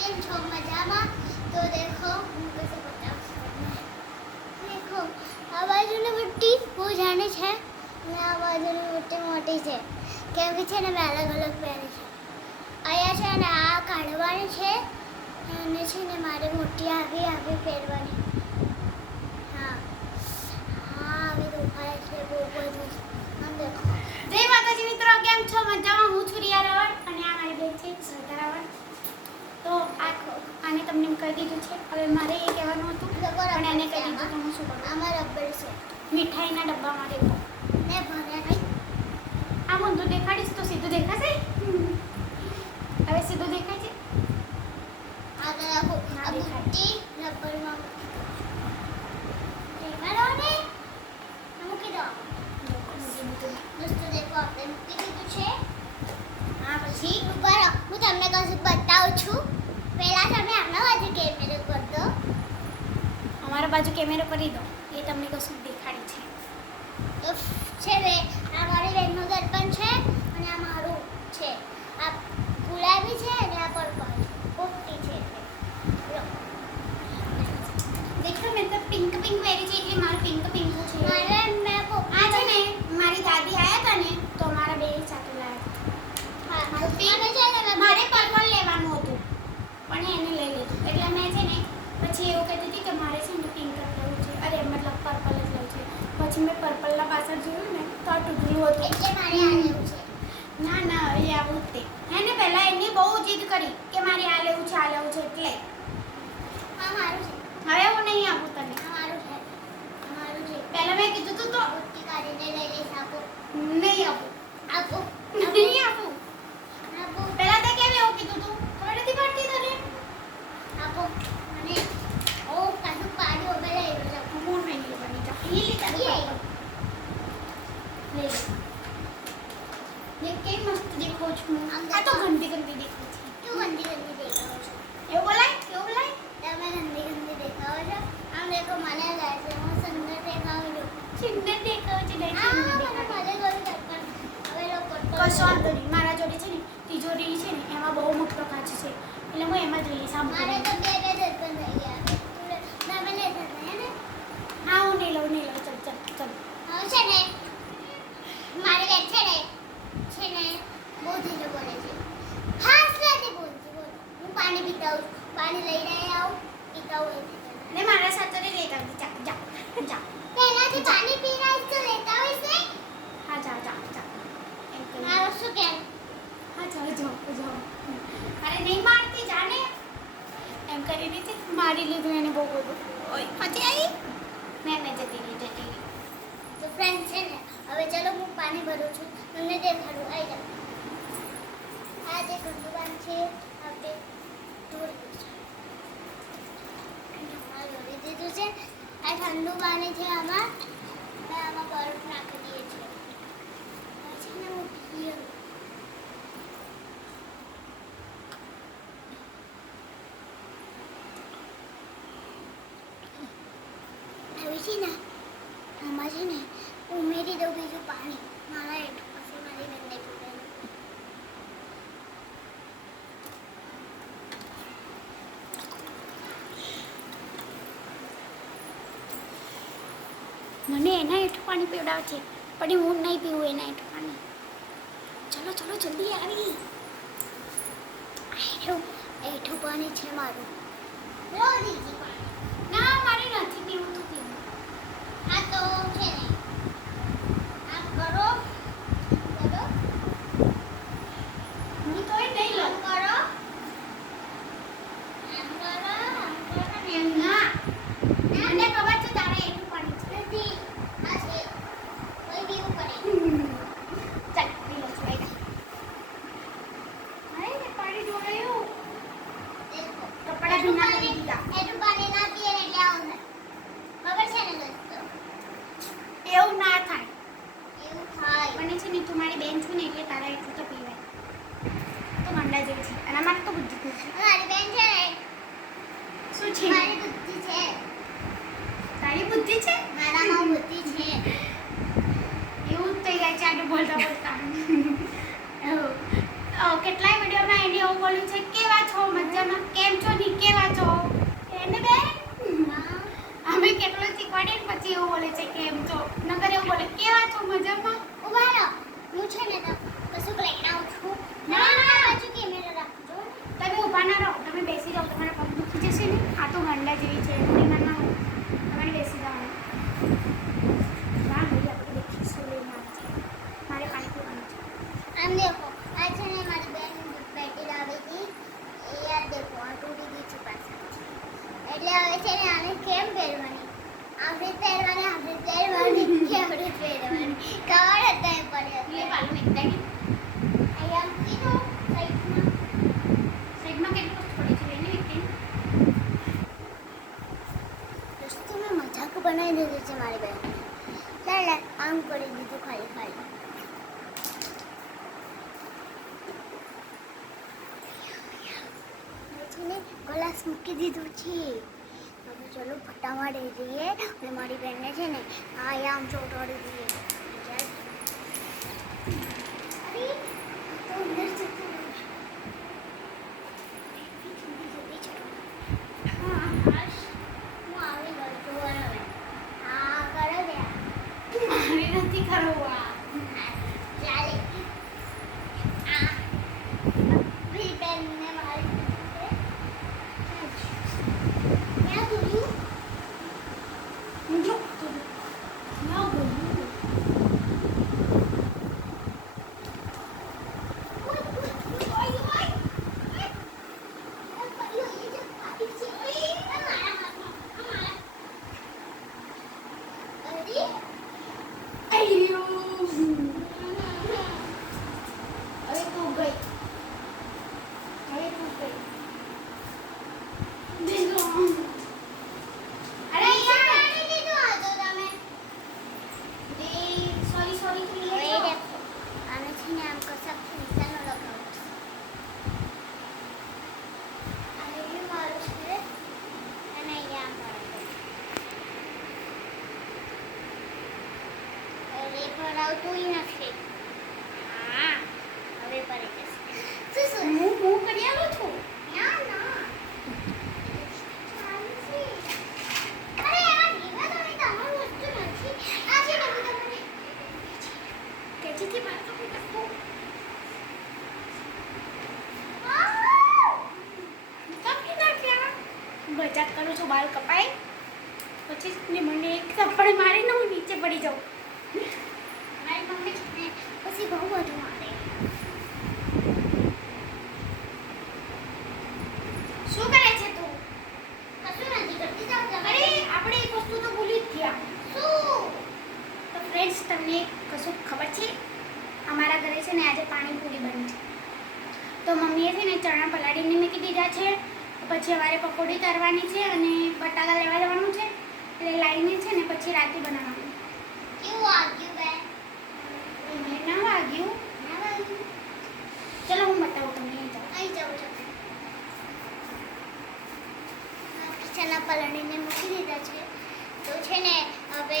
કેમ છો મજામાં? તો દેખો હું कैसे बताऊं तुम्हें. देखो આ બાજુની બુટ્ટી બહુ જાણી છે અને આ બાજુની બુટ્ટી મોટી છે કેમ કે છે ને મેં અલગ અલગ પહેરી છે. અહીંયા છે ને આ કાઢવાની છે અને છે ને મારે મોટી આવી પહેરવાની. હા હા આવી દુખાય છે બહુ બધું. આમ દેખો. જય માતાજી મિત્રો, કેમ છો? મજામાં? હું છું રિયા રાવળ અને આ મારી બેન છે શ્રદ્ધા રાવળ. તો આને તમને કહી દીધું છે. હવે મારે એ કહેવાનું હતું પણ એને કહી દીધું તો હું શું કરું? આમાં રબર છે મીઠાઈના ડબ્બામાં દેખો ને ભર્યા નહીં. આમ ઊંધું દેખાડીશ તો સીધું દેખાશે? હવે સીધું દેખાય છે? આ તો રાખો ના આ દેખાય. બુટ્ટી રબરમાં એમાં રહો ને મૂકી દો. દોસ્તો દેખો આપણે મૂકી દીધું છે. હા પછી ઉભા રહો, હું તમને કશું બતાવું છું. પહેલા તમે આમના બાજુ કેમેરો કરી દો. અમારા બાજુ કેમેરો કરી દો, એ તમને કશું દેખાડી છે. તો છે ને આ મારી બેનનું દર્પણ છે અને આ મારું છે. આ ગુલાબી છે અને આ પર્પલ પોપટી છે. લો. દેખો મેં તો પિંક પહેરી છે એટલે મારું પિંક છે. મારે મેં આ પોપટી છે ને મારી દાદી આયા હતા ને તો અમારા બે સાથે લાવ્યા હા મારું pink. અને છે ને મારે પર્પલ લેવાનું હતું પણ એને લઈ લીધું એટલે મેં છે ને પછી એવું કહેતી હતી કે મારે છે ને પિંક જ લેવું છે, અરે મતલબ પર્પલ જ લેવું છે. પછી મેં પર્પલના પાછળ જોયું ને તો આ તૂટેલું હતું. એટલે મારે આ લેવું છે. ના ના એ આવું જ તે હે ને પહેલા એની બહુ જીદ કરી કે મારે આ લેવું છે એટલે હા મારું છે. હવે હું નહીં આપું તને. આ મારું છે. આ મારું છે. પહેલા મેં કીધું તું તો પોપટી કાઢીને લઈ લઈશ. આપો નહીં આપું. આપો નહીં આપું. આપો પહેલા તે કેમ એવું કીધું તું? ખબર નથી પડતી તને? આપો અને ઓ પાછું પાડ્યો હવે લઈ લો. હું નહીં લેવાની જા. એ લીધા યે. લઈ લે. દેખ કેવી મસ્ત દેખો છું. આમ આ તો દેખો. ગંદી દેખાય છે. તું ગંદી ગંદી દેખાવો છો. એવું બોલાય? એવું બોલાય? તમે ગંદી ગંદી દેખાવો છો. આમ દેખો મને લાગે હું સુંદર દેખાવું છું. સુંદર દેખાવ છે. આ મને મજા ગયું દર્પણ. હવે લો પર્પલ. કશો વાંધો નહીં. મારા જોડે છે ને તિજોરી છે ને એમાં બહુ મોટો કાચ છે એટલે હું એમાં જ લઈશ. આમ મારે કરીને. તો બે દર્પણ થઈ ગયા. તમે લેતા હતા હે ને? હા હું નહીં લઉં. ચલ ચલ ચલ. હવે છે ને મારે બેન છે ને બહુ ધીરે બોલે છે. હાસલાથી બોલતી બોલો. હું પાણી પીતા આવું છું. પાણી લઈને આવું પીતા આવું. અને મારા સાથે લેતા આવજે. જા જા જા. પહેલાથી પાણી પીને આવીશ તો લેતા આવીશ ને. હા જા જા જા. એમ કરી. મારું શું કેમ? હા જાઓ જાઓ જાઓ. અરે નહીં મારતી જાને એમ કરીને છે મારી લીધું એને બહુ બધું. ઓય પછી આવી મેં જતી રહી. તો ફ્રેન્ડ છે ને હવે ચલો હું પાણી ભરું છું. તમને દેખાડું. આવી જાઓ. આ જે ઠંડુ પાણી છે આપણે ઢોળી દીધું છે. આ ઠંડુ પાણી છે આમાં બરફ નાખી દઈએ છીએ. પછી ને હું પીએ. હવે છે ને આમાં છે ને ઉમેરી દઉં બીજું પાણી. મારા હેઠ પછી મારી બેનને પીવાનું. મને એના હેઠું પાણી પીવડાવે છે પણ હું નહીં પીવું એના હેઠું પાણી. ચલો ચલો જલ્દી આવી. હેઠું પાણી છે મારું. રોજ ઈજી પાણી. ના મારે નથી પીવું તું પીવું. આ તો છે ને આમ કરો કરો હું તોય નહીં આમ લઉં. કરો આમ કરો ને એમ. ના મને ખબર છે તારા હેઠું પાણી છે. નથી. આ છે કોઈ પીવું પડે. ચાલ પી લો છું. અરે મેં પાણી જોડાયું. દેખો કપડાં ભીના કરી દીધા. હેઠું પાણી ના પીએ ને એટલે આવું થાય. ખબર છે ને દોસ્તો? એવું ના થાય. એવું થાય. મને છે ને તું મારી બેન છું ને એટલે તારા હેઠું તો પીવાય. તો મંડા જેવી છે અને મારે તો બુદ્ધિ છે. મારી બેન છે ને શું છે? મારી બુદ્ધિ છે. તારી બુદ્ધિ છે? મારામાં બુદ્ધિ છે. એવું જ થઈ જાય છે આજે બોલતા બોલતા. કેટલાય વિડીયોમાં એને એવું બોલ્યું છે કેવા છો મજામાં કેમ ઊભા ના રહો, તમે બેસી જાઓ, તમારા પગ દુખી જશે ને. આ તો ગાંડા જેવી છે, એમાં ના હોય, તમારે બેસી જવાનું. ના ભાઈ, આપણે દેખીશું લઈને આવે છે. મારે પાણી પીવાનું છે. આમ દેખો, આ છે ને મારી બેન બેટી લાવી હતી, એ યાર દેખો આ તૂટી ગઈ છે પાછળ. એટલે હવે છે ને આને કેમ પહેરવાની, આવી પહેરવાની, આવી પહેરવાની, કેવડી પહેરવાની, ખબર જ નહીં પડે. એટલે પાલું એકતા કે અહીંયા મૂકી દો સાઈડમાં. સાઈડમાં કેટલું થોડી છે લઈને એકતા. દોસ્તો મેં મજાક બનાવી દીધું છે મારી બેન. ચાલ આમ કરી દીધું ખાલી ખાલી. ગ્લાસ મૂકી દીધું છે. હવે ચલો ફટાફટ એ જઈએ અને મારી બેનને છે ને આ આમ ચોંટાડી દઈએ. અરે તો અંદર જતું રહ્યું છે. જલ્દી ચલો. હા હાશ હું આવી ગયો છું બરાબર. હા કરો દે. મારે નથી કરવું આ. ચાલે. આ મારી બેનને મારી ક્યાં ગયું? જો ના ગયું. અయ్યો હવે તું ગઈ. હવે તું ગઈ. દેખો. અરે યાર આને દીધું આ તો તમે. સોરી સોરી એ દેખો આને છે ને આમ કસક નિશાનો લગાવો. આ લીલું મારું છે અને અહીંયા આમ મારું. અરે ભરાવતું નથી. હા હવે પડી જશે. શું હું કરી આવું છું. ના ના ચાલશે. અરે યાર દીવા તમે તમારું વસ્તુ નથી. આ છે ને હું તમને કેજીથી બહાર તો કોઈ વસ્તુ કાપી નાખ્યા. મજાક કરું છું, બાલ કપાય પછી ને મને એક થપ્પડ મારીને હું નીચે પડી જાઉં. મારી મમ્મી છે ને પછી બહુ બધું મારે. શું કરે છે તું? કશું નથી કરતી. જાઓ તમે. અરે આપણે એક વસ્તુ તો ભૂલી જ ગયા. શું? તો ફ્રેન્ડ્સ, તમને કશું ખબર છે? અમારા ઘરે છે ને આજે પાણીપુરી બની છે. તો મમ્મીએ છે ને ચણા પલાળીને મૂકી દીધા છે. પછી અમારે પકોડી તરવાની છે અને બટાકા લેવા જવાનું છે. એટલે લાવીને છે ને પછી રાતે બનાવવાનું. કેવું વાગ્યું બેન? મને ના વાગ્યું. ના વાગ્યું? ચલો હું બતાવું તમને. અહીં જાઉં છું. ચણા પલાળીને મૂકી દીધા છે. તો છે ને હવે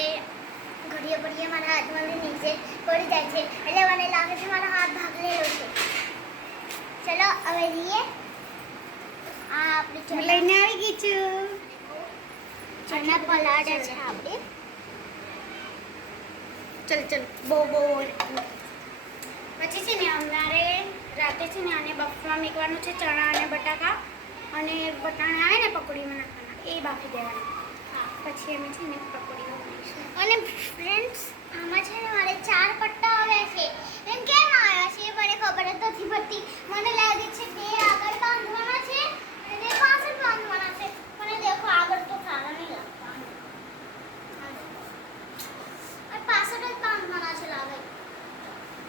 ઘડીએ પડીએ મારા હાથમાં નીચે પડી જાય છે. એટલે મને લાગે છે મારો હાથ ભાગલેલો છે. ચલો હવે જઈએ. આ આપણી હું લઈને આવી ગઈ છું. ચણા પલાળ્યા છે આપણે. ચલ ચલ બહુ બહુ પછી છે ને અમારે રાતે છે ને આને બફવા મૂકવાનું છે. ચણા અને બટાકા અને વટાણા આવે ને પકોડીમાં નાખવાના, એ બાફી દેવાના. પછી અમે છે ને પકોડીઓ બનાવીશું. અને ફ્રેન્ડ્સ આમાં છે ને મારે 4 પટ્ટા આવ્યા છે. એમ કેમ આવ્યા છે એ મને ખબર જ નથી પડતી. મને લાગે છે 2 આગળ બાંધવાના છે અને 2 પાછળ બાંધવાના છે. મને દેખો આગળ તો સારા નહીં લાગતા. આ પાછળ જ બાંધવાના છે લાગે.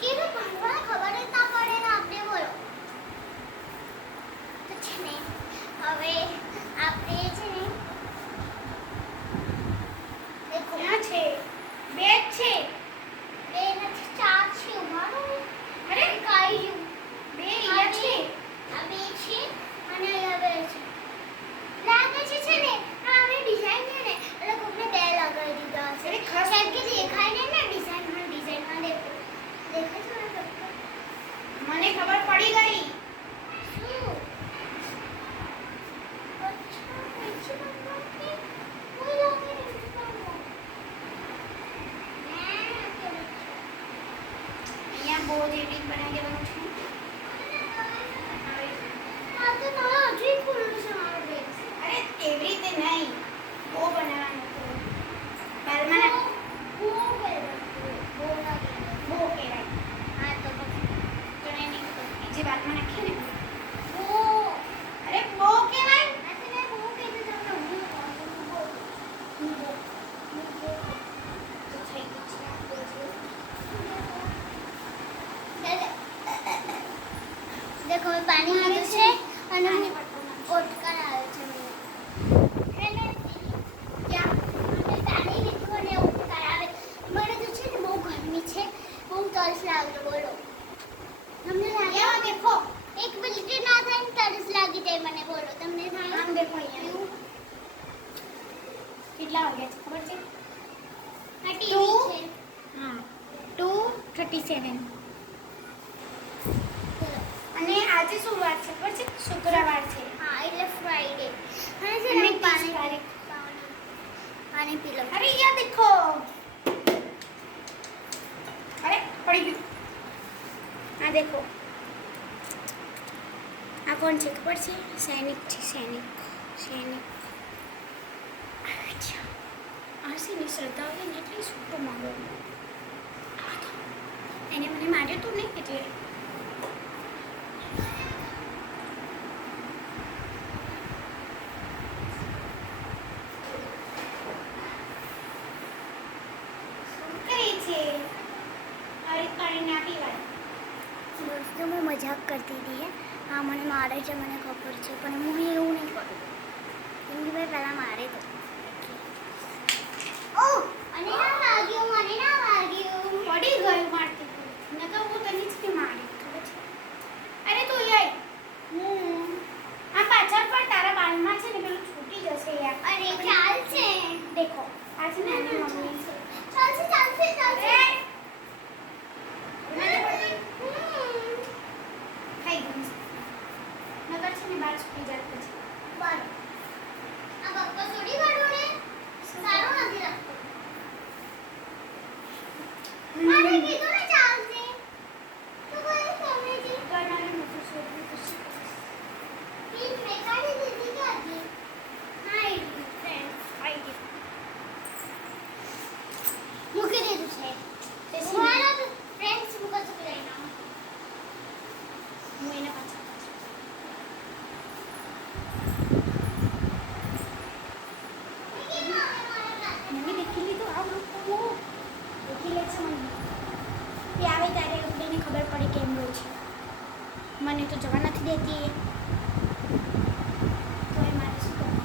કેવી બાંધવાના ખબર જ ના પડે ને આપણે બોલો. તો છે ને હવે આપણે છે ને દેખો ક્યાં છે? બે જ છે. 2 નથી 4 છે. ઉભારો. અરે કાઈ રહ્યું. બે અહીંયા છે. આ 2 છે અને અહીંયા 2 છે. લાગે છે ને આ આવી ડિઝાઇન છે ને એટલે કોકને 2 લગાવી દીધા હશે. અરે ખાસ કેમ કે દેખાય ને ડિઝાઇનમાં દેખો. દેખાય છે મારા પપ્પા? મને ખબર પડી ગઈ. શું? અચ્છા, પૈસા વાગ્યા છે ખબર છે? આ ટીવી છે. હા 2:37. ચલો. અને આજે શું વાર છે ખબર છે? શુક્રવાર છે. હા એટલે ફ્રાઈડે. અને છે અને ને 30 પાણી તારીખ. પાણી પી લો. અરે યાર દેખો. અરે પડી ગયું. આ દેખો. આ કોણ છે ખબર છે? સૈનિક છે સૈનિક. અચ્છા. આ છે ને શ્રદ્ધા હોય ને એટલે છૂટો માંગો. એને મને માર્યો તું ને એટલે. દોસ્તો હું મજાક કરતી હતી. હા મને મારે છે મને ખબર છે પણ હું એવું નહીં કરું કેમ કે ભાઈ પહેલાં મારે તો ઓ અને ના વાગ્યું મને ના વાગ્યું. પડી ગયું મારતી નકર હું તને જ કે મારી ખબર છે. અરે તું યાર આ પાછળ પર તારા બાલમાં છે ને પેલું છૂટી જશે યાર. અરે ચાલશે. દેખો આ છે ને એની મમ્મી છે. ચાલશે ચાલશે ચાલશે. મને પડી ખાઈ ગયું નકર છે ને બાર છૂટી જાય પછી. બરાબર. આ બક્કો છોડી કાઢો ને સારું નથી લાગતું. મારે કીધું ને ચાલશે તો કોઈ સમજે. બનાને મૂકી છોડી પછી. ઈ મેં કાઢી દીધી કે હજી? હાય ફ્રેન્ડ્સ આઈ મૂકી દીધું છે. તે મારા ફ્રેન્ડ્સ મૂકો છો લઈને આવો. હું એના પાછળ મને દેખી લીધું આ લોકો દેખી લે છે મને એ આવે ત્યારે એને ખબર પડે કેમ રહ્યું છે મને તો જવા નથી દેતી તો એ મારે શું કરવું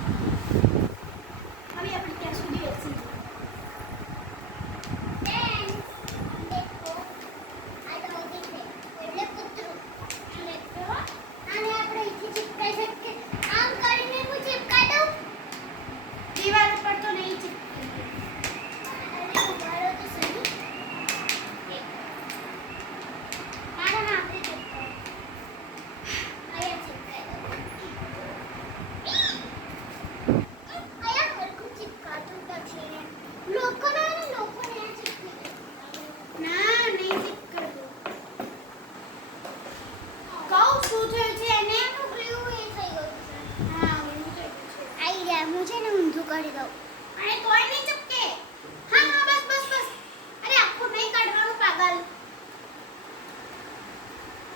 હવે આપણે ત્યાં સુધી બેસી ફ્રેન્ડ્સ દેખો આ ડોગી છે એટલે કૂતરું. અને આપણે અહીંથી ચિપકાઈ શકીએ. આમ કરીને હું ચિપકાઈ દઉં. દીવાલ ઉપર તો નહીં ચીપકી અરે ઉભારો તો સહી. મારા હાથે ચિપકાઈ. અહીંયા ચિપકાઈ દઉં. અહીંયા હરખું ચિપકાતું નથી ને. લોકોને આ ચિપકી દે. ના નહીં ચીપકતું કહું શું થયું છે એને બ્લુ એ થઈ ગયું છે. હા એવું થયું છે આઈ ગયા હું છે ને ઊંધું કરી દઉં. અને તોય નહીં ચપકે હા હા બસ બસ બસ અરે આખું નહીં કાઢવાનું પાગલ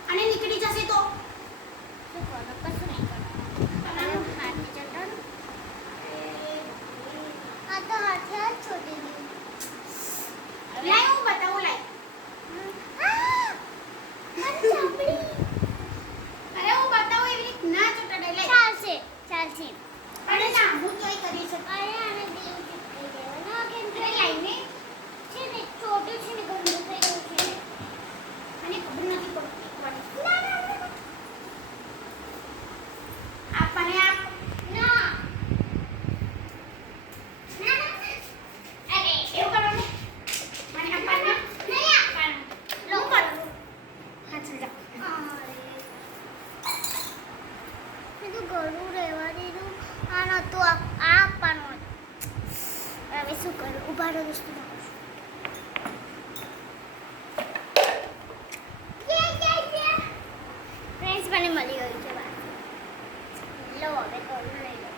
અને નીકળી જશે તો શું કરો કશું નહીં કરવાનું. તમારું હાથે ચલાવવાનું. આ તો હાથે હાથ છોડી દીધું. લાય હું બતાવું લાય આ! મારી ચામડી. અરે હું બતાવું એવી રીત ના ચોટાડે લાય ચાલશે ચાલશે. અરે ના હું તોય કરી શકું અરે આને દિલ ચીપકી દેવાના કેમ કે અરે લાઈને છે ને છોટું છે ને ગંદુ થઈ ગયું છે. અને ખબર નથી પડતી ના ના ના આપણને આપ ના ના ના. અરે એવું કરવાનું મને આપણને નહીં આપવાનું. હું કરું હા ચાલ જા મેં તો ઘરું રહેવા દીધું. આ નહોતું આ આપવાનું હતું. હવે શું કરું? ઉભા રહો દોસ્તો. ફ્રેન્ડ્સ મને મળી ગયું છે બહાર. લો હવે ઘરું લઈ લો.